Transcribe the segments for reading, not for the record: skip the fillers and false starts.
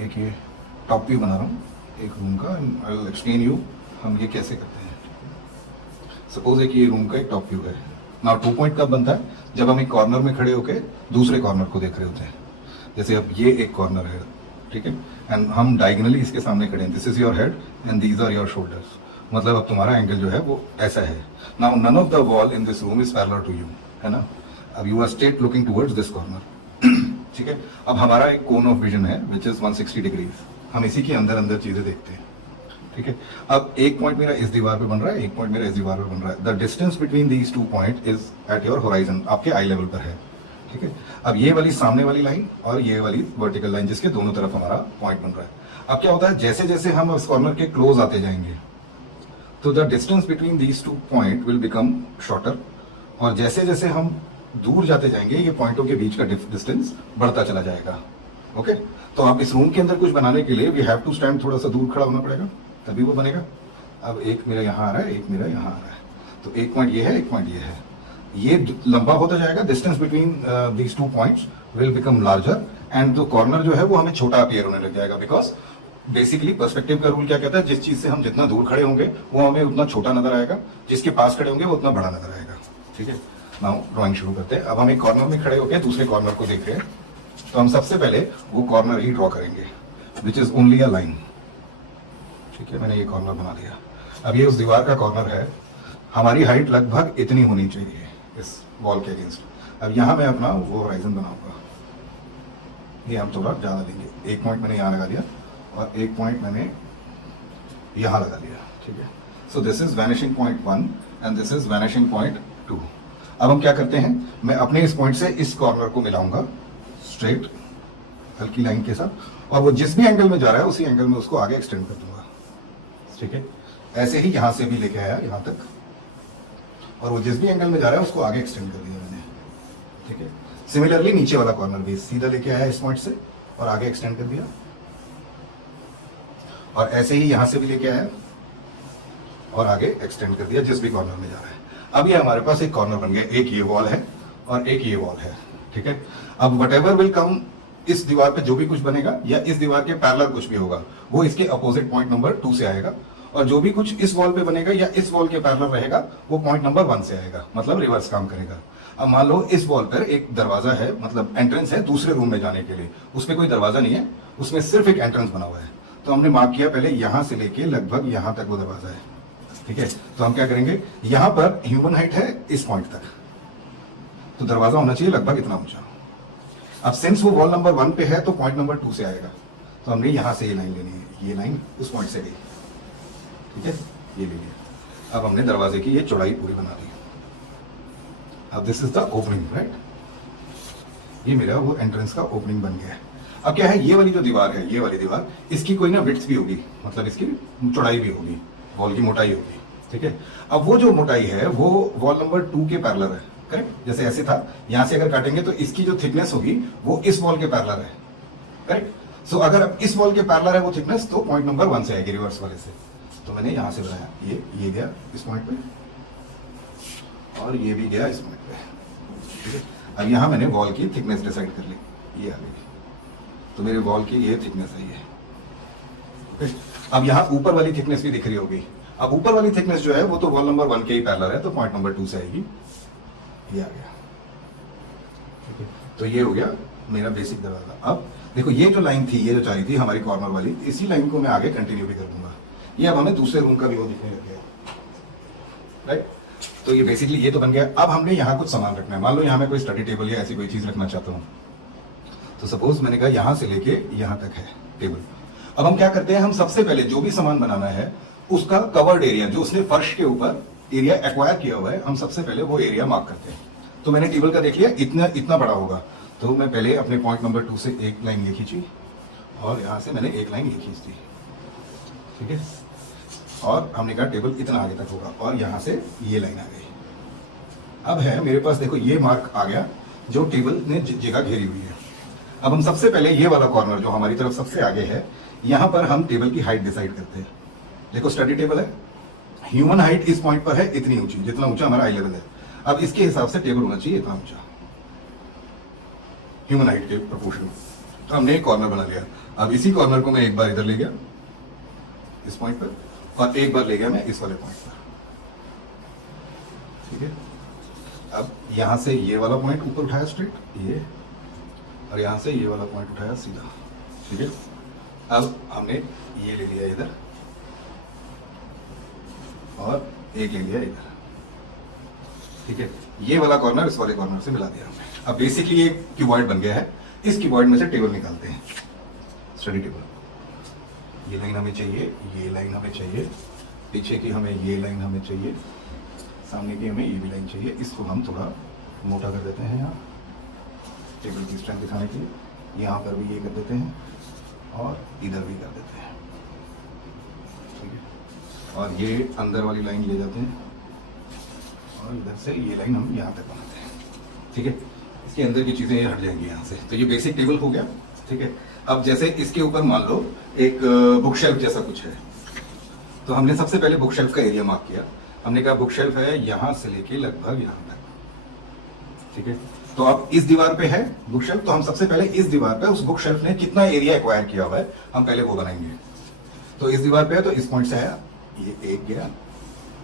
एक ये top view बना रहा हूँ एक रूम का। आई विल एक्सप्लेन यू हम ये कैसे करते हैं। सपोज एक ये रूम का एक टॉप व्यू है। नाउ 2 पॉइंट कब बनता है? जब हम एक कॉर्नर में खड़े होकर दूसरे कॉर्नर को देख रहे होते हैं। जैसे अब ये एक कॉर्नर है, ठीक है, एंड हम डायगोनली इसके सामने खड़े हैं। This is your head and these are your shoulders. मतलब अब तुम्हारा एंगल जो है वो ऐसा है। Now none of the wall in this room is parallel to you, है ना। अब you are straight looking towards this corner, ठीक है। अब हमारा एक कोन ऑफ विजन है विच इज 160 डिग्रीज। हम इसी के अंदर अंदर चीजें देखते हैं, ठीक है। अब एक पॉइंट मेरा इस दीवार पे बन रहा है, एक पॉइंट मेरा इस दीवार पे बन रहा है। The distance between these 2 point is at your horizon, आपके आई लेवल पर है, ठीक है। अब ये वाली सामने वाली लाइन और ये वाली वर्टिकल लाइन जिसके दोनों तरफ हमारा पॉइंट बन रहा है। अब क्या होता है, जैसे जैसे हम इस कॉर्नर के क्लोज आते जाएंगे तो the distance between these 2 point will become shorter, और जैसे जैसे हम दूर जाते जाएंगे ये पॉइंटों के बीच का डिस्टेंस बढ़ता चला जाएगा। ओके, तो आप इस रूम के अंदर कुछ बनाने के लिए वी हैव टू स्टैंड, थोड़ा सा दूर खड़ा होना पड़ेगा तभी वो बनेगा। अब एक मेरा यहाँ आ रहा है, एक मेरा यहाँ आ रहा है, तो एक पॉइंट ये है, एक पॉइंट ये है। ये लंबा होता जाएगा, distance between these 2 points will become larger and जो कॉर्नर जो है वो हमें छोटा अपीयर होने लग जाएगा। बिकॉज बेसिकली पर्सपेक्टिव का रूल क्या कहता है, जिस चीज से हम जितना दूर खड़े होंगे वो हमें उतना छोटा नजर आएगा, जिसके पास खड़े होंगे वो उतना बड़ा नजर आएगा, ठीक है। नाउ ड्राइंग शुरू करते हैं। अब हम एक कॉर्नर में खड़े होकर दूसरे कॉर्नर को देख रहे हैं, तो हम सबसे पहले वो कॉर्नर ही ड्रॉ करेंगे which is only a line, ठीक है। मैंने ये कॉर्नर बना लिया। अब ये उस दीवार का कॉर्नर है, हमारी हाइट लगभग इतनी होनी चाहिए इस वॉल के अगेंस्ट। अब यहाँ मैं अपना वो होराइजन बनाऊंगा, ये हम थोड़ा ज़्यादा लेंगे। एक पॉइंट मैंने यहाँ लगा दिया और एक पॉइंट मैंने यहाँ लगा लिया, ठीक है। So this is vanishing point 1 and this is vanishing point 2। अब हम क्या करते हैं, मैं अपने इस पॉइंट से इस कॉर्नर को मिलाऊंगा स्ट्रेट हल्की लाइन के साथ, और वो जिस भी एंगल में जा रहा है उसी एंगल में उसको आगे एक्सटेंड कर दूंगा, ठीक है। ऐसे ही यहां से भी लेके आया यहां तक, और वो जिस भी एंगल में जा रहा है उसको आगे एक्सटेंड कर दिया मैंने, ठीक है। सिमिलरली नीचे वाला कॉर्नर भी सीधा लेके आया इस पॉइंट से और आगे एक्सटेंड कर दिया, और ऐसे ही यहां से भी लेके आया और आगे एक्सटेंड कर दिया जिस भी कॉर्नर में जा रहा है। अब ये हमारे पास एक कॉर्नर बन गया, एक ये वॉल है और एक ये वॉल है, ठीक है। अब वट विल कम, इस दीवार पे जो भी कुछ बनेगा या इस दीवार के पैरेलल कुछ भी होगा वो इसके अपोजिट पॉइंट नंबर 2 से आएगा, और जो भी कुछ इस वॉल पे बनेगा या इस वॉल के पैरेलल रहेगा वो पॉइंट नंबर 1 से आएगा, मतलब रिवर्स काम करेगा। अब मान लो इस वॉल पर एक दरवाजा है, मतलब एंट्रेंस है दूसरे रूम में जाने के लिए, उसमें कोई दरवाजा नहीं है, उसमें सिर्फ एक एंट्रेंस बना हुआ है। तो हमने मार्क किया पहले यहां से लेके लगभग यहां तक वो दरवाजा है, ठीक है। तो हम क्या करेंगे, यहां पर ह्यूमन हाइट है इस पॉइंट तक, तो दरवाजा होना चाहिए लगभग इतना ऊंचा। अब सिंस वो वॉल नंबर 1 पे है तो पॉइंट नंबर 2 से आएगा, तो हमने यहां से ये लाइन लेनी है, ये लाइन उस पॉइंट से गई, ठीक है, ये ले लिया। अब हमने दरवाजे की ये चौड़ाई पूरी बना दी। अब this is the opening, right, ये मेरा वो एंट्रेंस का ओपनिंग बन गया है। अब क्या है, ये वाली जो दीवार है, ये वाली दीवार, इसकी कोई ना विड्थ भी होगी, मतलब इसकी चौड़ाई भी होगी, वॉल की मोटाई होगी, ठीक है। अब वो जो मोटाई है वो वॉल नंबर 2 के पैरेलल है, करेक्ट। जैसे ऐसे था, यहां से अगर काटेंगे तो इसकी जो थिकनेस होगी वो इस वॉल के पैरेलल है, करेक्ट। सो अगर अब इस वॉल के पैरेलल है वो थिकनेस, तो पॉइंट नंबर 1 से आएगी रिवर्स वाले से। तो मैंने यहां से बनाया, ये गया इस पॉइंट पे और ये भी गया इस पॉइंट पे, ठीक है। अब यहां मैंने वॉल की थिकनेस डिसाइड कर ली, ये आ गई, तो मेरे वॉल की ये थिकनेस है ये, ओके। अब यहां ऊपर वाली थिकनेस भी दिख रही होगी। अब ऊपर वाली थिकनेस जो है वो तो वॉल नंबर 1 के ही पैरेलल है, तो पॉइंट नंबर 2 से आएगी, ये आ गया, ठीक है। तो ये हो गया मेरा बेसिक दरवाजा। अब देखो ये जो लाइन थी, ये जो चाह रही थी हमारी कॉर्नर वाली, इसी लाइन को मैं आगे कंटिन्यू भी कर दूंगा। ये अब हमें दूसरे रूम का व्यू दिखने लग गया, राइट। तो ये बेसिकली ये तो बन गया। अब हमने यहाँ कुछ सामान रखना है। मान लो यहाँ मैं कोई स्टडी टेबल या ऐसी कोई चीज रखना चाहता हूँ, तो सपोज मैंने कहा यहाँ से लेके यहाँ तक है टेबल। अब हम क्या करते हैं, हम सबसे पहले जो भी सामान बनाना है उसका कवर्ड एरिया, जो उसने फर्श के ऊपर एरिया एक्वायर किया हुआ है, हम सबसे पहले वो एरिया मार्क करते हैं। तो मैंने टेबल का देख लिया इतना बड़ा होगा, तो मैं पहले अपने पॉइंट नंबर 2 से एक लाइन ये खींची और यहाँ से मैंने एक लाइन ये खींच दी, ठीक है। और हमने कहा टेबल इतना आगे तक होगा, और यहाँ से ये लाइन आ गई। अब है मेरे पास, देखो ये मार्क आ गया जो टेबल ने जगह घेरी हुई है। अब हम सबसे पहले ये वाला कॉर्नर जो हमारी तरफ सबसे आगे है, यहाँ पर हम टेबल की हाइट डिसाइड करते हैं। देखो स्टडी टेबल है, ह्यूमन हाइट इस पॉइंट पर है इतनी ऊंची, जितना ऊंचा हमारा आई लेवल है। अब इसके हिसाब से टेबल होना चाहिए इतना ऊंचा, ह्यूमन हाइट के प्रोपोर्शन। तो हमने एक कॉर्नर बना लिया। अब इसी कॉर्नर को मैं एक बार इधर ले गया इस पॉइंट पर, और एक बार ले गया मैं इस वाले पॉइंट पर, ठीक है। अब यहां से ये वाला पॉइंट ऊपर उठाया स्ट्रेट ये, और यहां से ये वाला पॉइंट उठाया सीधा, ठीक है। अब हमने ये ले लिया इधर और एक ले लिया इधर, ठीक है। ये वाला कॉर्नर इस वाले कॉर्नर से मिला दिया हमने। अब बेसिकली ये क्यूबॉइड बन गया है। इस क्यूबॉइड में से टेबल निकालते हैं, स्टडी टेबल। ये लाइन हमें चाहिए, ये लाइन हमें चाहिए, पीछे की हमें ये लाइन हमें चाहिए, सामने की हमें ये भी लाइन चाहिए। इसको हम थोड़ा मोटा कर देते हैं यहाँ टेबल की स्ट्रेंथ दिखाने के लिए। यहाँ पर भी ये कर देते हैं और इधर भी कर देते हैं, ठीक है। और ये अंदर वाली लाइन ले जाते हैं और इधर से ये लाइन हम यहाँ तक बनाते हैं, ठीक है। इसके अंदर की चीज़ें हट जाएंगी यहाँ से। तो ये बेसिक टेबल हो गया, ठीक है। अब जैसे इसके ऊपर मान लो एक बुक शेल्फ जैसा कुछ है, तो हमने सबसे पहले बुक शेल्फ का एरिया मार्क किया। हमने कहा बुक शेल्फ है यहाँ से लेके लगभग यहाँ तक, ठीक है। तो अब इस दीवार पे है बुक शेल्फ, तो हम सबसे पहले इस दीवार पे उस बुक शेल्फ ने कितना एरिया एक्वायर किया हुआ है हम पहले वो बनाएंगे। तो इस दीवार पे है तो इस पॉइंट से आया, ये एक गया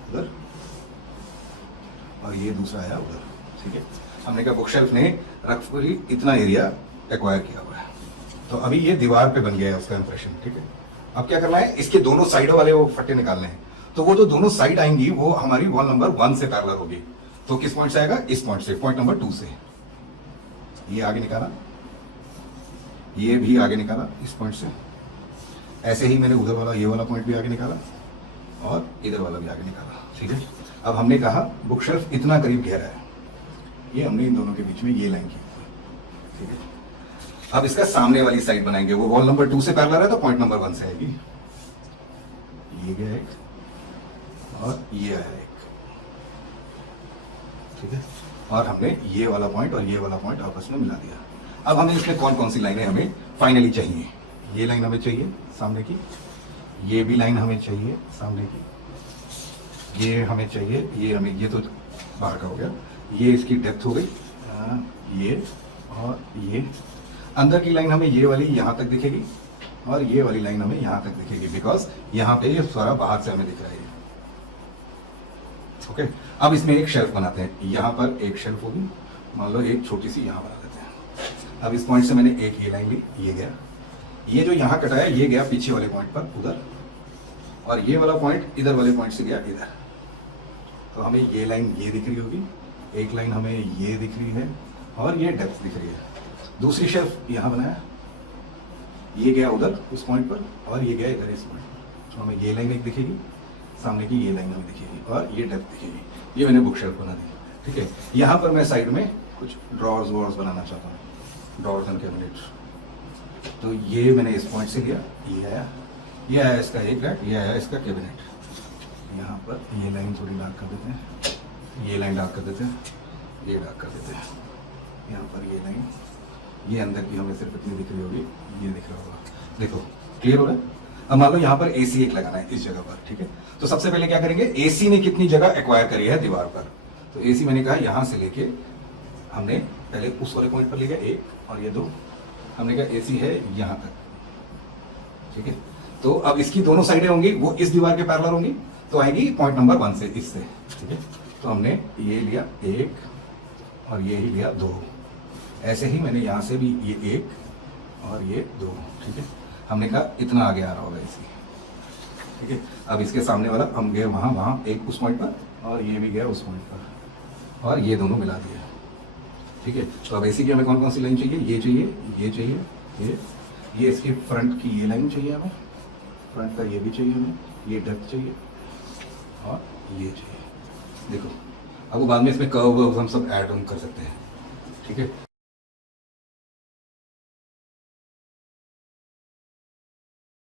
उधर और ये दूसरा आया उधर, ठीक है। हमने कहा बुक शेल्फ ने रफली इतना एरिया एक्वायर किया हुआ है। तो अभी ये दीवार पे बन गया है उसका इंप्रेशन, ठीक है। अब क्या करना है, इसके दोनों साइडों वाले वो फट्टे निकालने हैं। तो वो जो दोनों साइड आएंगी वो हमारी वॉल नंबर 1 से पैरेलल होगी। तो किस पॉइंट से आएगा, इस पॉइंट से, पॉइंट नंबर 2 से। ये आगे निकाला, ये भी आगे निकाला इस पॉइंट से। ऐसे ही मैंने उधर वाला ये वाला पॉइंट भी आगे निकाला और इधर वाला भी आगे निकाला, ठीक है। अब हमने कहा बुक शेल्फ इतना करीब गहरा है, ये हमने इन दोनों के बीच में ये लाइन की, ठीक है। अब इसका सामने वाली साइड बनाएंगे, वो वॉल नंबर 2 से पैरेलल है तो पॉइंट नंबर 1 से आएगी। ये गया एक और ये आया एक, ठीक है। और हमने ये वाला पॉइंट और ये वाला पॉइंट आपस में मिला दिया। अब हमें इसमें कौन कौन सी लाइनें हमें फाइनली चाहिए। ये लाइन हमें चाहिए सामने की, ये भी लाइन हमें चाहिए सामने की, ये हमें चाहिए, ये तो बाहर का हो गया, ये इसकी डेप्थ हो गई, ये और ये। अंदर की लाइन हमें ये वाली यहाँ तक दिखेगी और ये वाली लाइन हमें यहाँ तक दिखेगी, बिकॉज यहाँ पे ये सारा बाहर से हमें दिख रहा है, ओके। अब इसमें एक शेल्फ बनाते हैं, यहाँ पर एक शेल्फ होगी, मान लो एक छोटी सी यहाँ बना देते हैं। अब इस पॉइंट से मैंने एक ये लाइन ली, ये गया, ये जो यहाँ कटाया ये गया पीछे वाले पॉइंट पर उधर, और ये वाला पॉइंट इधर वाले पॉइंट से गया इधर। तो हमें ये लाइन ये दिख रही होगी, एक लाइन हमें ये दिख रही है और ये डेप्थ दिख रही है। दूसरी शेल्फ यहाँ बनाया, ये गया उधर उस पॉइंट पर और ये गया इधर इस पॉइंट पर। तो हमें ये लाइन एक दिखेगी, सामने की ये लाइन हमें दिखेगी और ये डेप्थ दिखेगी। ये मैंने बुक शेल्फ बना दी, ठीक है। यहाँ पर मैं साइड में कुछ ड्रॉर्स वॉर्स बनाना चाहता हूँ, ड्रॉर्स एंड कैबिनेट। तो ये मैंने इस पॉइंट से लिया, ये आया इसका एक रैक, ये आया इसका कैबिनेट। यहाँ पर ये लाइन थोड़ी डार्क कर देते हैं, ये लाइन डार्क कर देते हैं, ये डार्क कर देते हैं। यहाँ पर ये लाइन, ये अंदर की हमें सिर्फ इतनी दिख रही होगी, ये दिख रहा होगा, देखो क्लियर हो रहा है। अब मान लो यहाँ पर एसी एक लगाना है इस जगह पर, ठीक है। तो सबसे पहले क्या करेंगे, एसी ने कितनी जगह एक्वायर करी है दीवार पर। तो एसी मैंने कहा यहाँ से लेके हमने पहले उस वाले पॉइंट पर लिया एक और ये दो, हमने कहा एसी है यहाँ तक, ठीक है। तो अब इसकी दोनों साइडें होंगी वो इस दीवार के पैरेलल होंगी, तो आएगी पॉइंट नंबर 1 से, इससे, ठीक है। तो हमने ये लिया एक और ये ही लिया 2, ऐसे ही मैंने यहाँ से भी ये 1 और ये 2, ठीक है। हमने कहा इतना आगे आ रहा होगा इसकी, ठीक है। अब इसके सामने वाला हम गए वहाँ एक उस पॉइंट पर और ये भी गया उस पॉइंट पर और ये दोनों मिला दिया, ठीक है। तो अब ऐसी की हमें कौन कौन सी लाइन चाहिए, ये चाहिए, ये चाहिए, ये इसके फ्रंट की ये लाइन चाहिए हमें, फ्रंट का ये भी चाहिए हमें, ये डेप्थ चाहिए और ये चाहिए। देखो अब वो बाद में इसमें कर्व हम सब ऐड ऑन कर सकते हैं, ठीक है।